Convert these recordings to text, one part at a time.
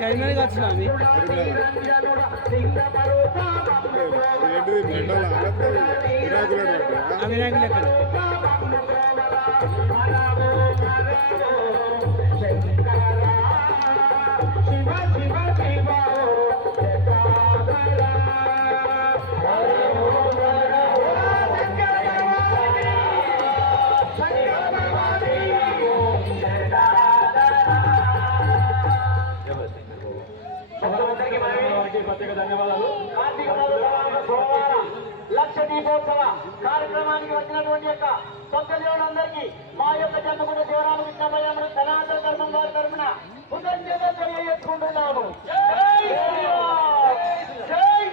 కరీంనగర్ వచ్చిన వినాయకులు ఎక్కడ లక్ష దీపోత్సవ కార్యక్రమానికి వచ్చినటువంటి యొక్క కొత్త దేవులందరికీ మా యొక్క జన్మకున్న శివరామకృష్ణమయ్యముడు సనాతన ధర్మం వారి తరఫున కృతజ్ఞత తెలియజేసుకుంటున్నాము. జై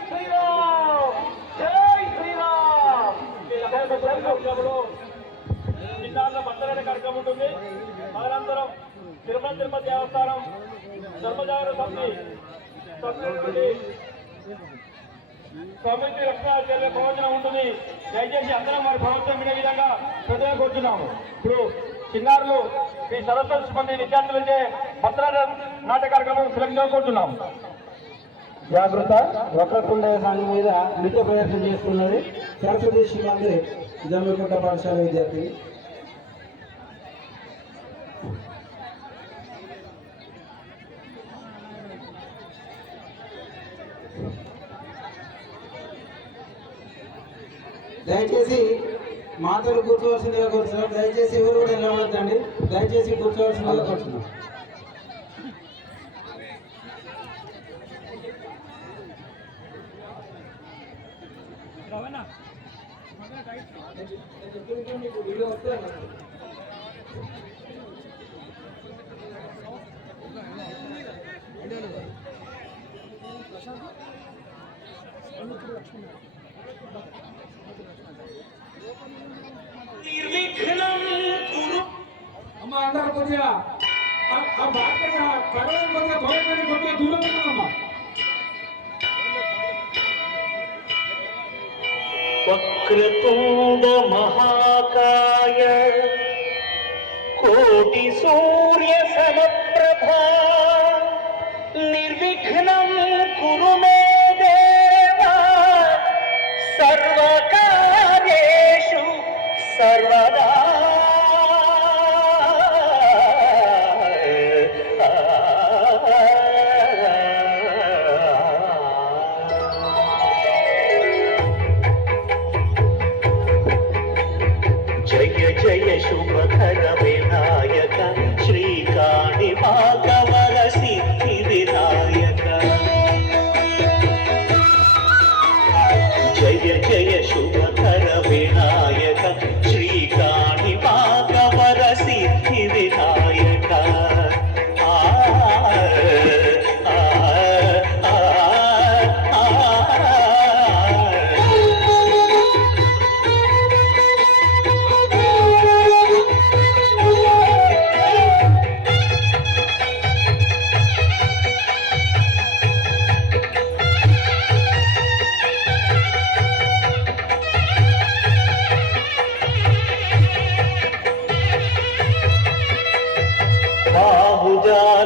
శ్రీరామ్, జై శ్రీరామ్. చిన్నారుల భద్రత కార్యక్రమం ఉంటుంది. తదనంతరం తిరుపతి దేవస్థానం ధర్మజాగరణ సమితి రక్షణ ప్రవచనం ఉంటుంది. దయచేసి అందరం వారి ప్రవచనం వినే విధంగా ప్రజలు కోరుతున్నాము. ఇప్పుడు చిన్నారులు ఈ సరస్వతి మంది విద్యార్థులైతే భద్రత నాట్య కార్యక్రమం సెలెక్ట్ కోరుతున్నాము. జాగ్రత్త వక్రకుండ సంఘం మీద నృత్య ప్రదర్శన చేస్తున్నది సరస్వతి శివాంధ్రి జమ్మికుంట పాఠశాల విద్యార్థి. దయచేసి మాతలు కూర్చోవలసిందిగా కూర్చున్నారు. దయచేసి ఎవరు కూడా నిలబడద్దండి. దయచేసి కూర్చోవలసిందిగా కూర్చున్నారు. అమ్మ అందరూ కొద్దిగా ఆ బాధ్యత కడవడం కొద్దిగా తొలగని కొద్దిగా దూరం ఉన్నామమ్మా. వక్రతుండ మహాకాయ కోటి సూర్య సమప్రభా నిర్విఘ్నం కురు మే దేవ సర్వకార్యేషు సర్వదా. జయ జయ శుభకర వినాయక శ్రీకాణి భాగవర సిద్ధి వినాయక. జయ జయ శుభకర వినాయక శ్రీకాణి భాగవర సిద్ధి వినాయక.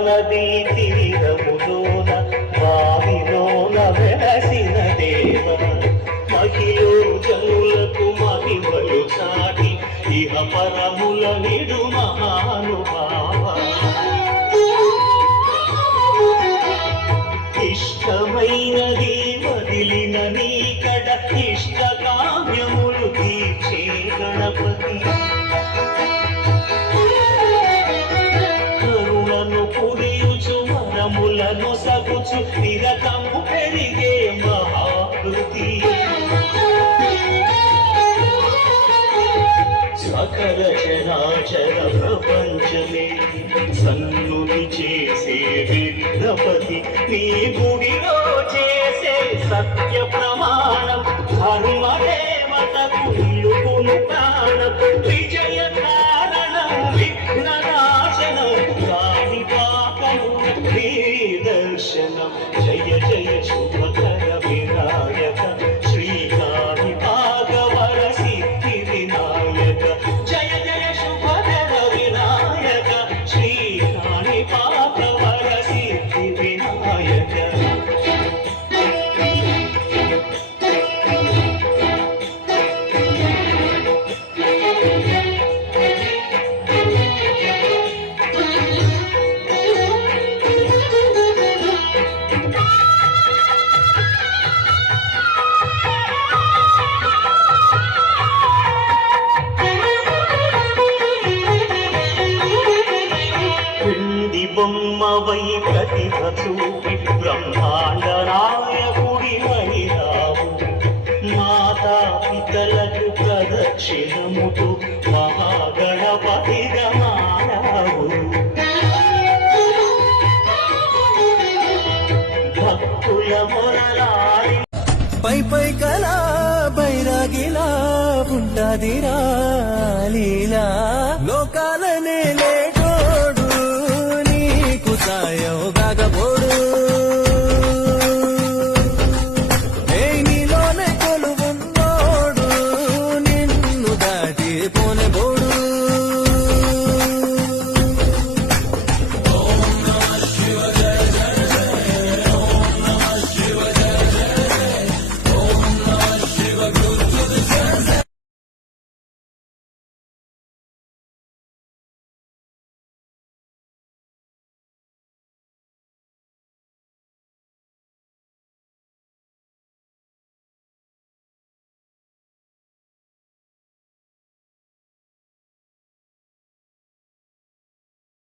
నదీ తీరములోన బావిలోన వెలసిన దేవ మహిళ జనులకు మహిమలు చాటి ఇహ పరముల నిడు మహానుభావ. ఇష్టమైనది వదిలిన నీకడ ఇష్ట కామ్యములు తీర్చే గణపతి. వరములను సగుచు నిరతము పెరిగే మహాకృతి. సకల చరాచర ప్రపంచమే సన్నుతి చేసే విఘ్నపతి. నీ గుడిలో చేసే సత్య ప్రమాణం ధర్మదేవతకు ఇలుపును ప్రాణం. విజయ కారణం విఘ్న నాశనం కాని దర్శనం. జయ జయ శుభకర వినాయక శ్రీకాణి భాగవర సిద్ధి వినాయక. జయ జయ శుభకర వినాయక శ్రీకాణి భాగవర సిద్ధి వినాయక. బొమ్మవై ప్రతిభ చూపి బ్రహ్మాండ నాయకుడి మహిళావు. మాతా పితలకు ప్రదక్షిణముతు మహాగణపతిగా మారావు. భక్తుల మొరలాడి పై పై కలా బైరాగిలా ఉంటాదిరా లీలా. లోకాలనే లేటోడు నీకు సాయం కాకపోడు.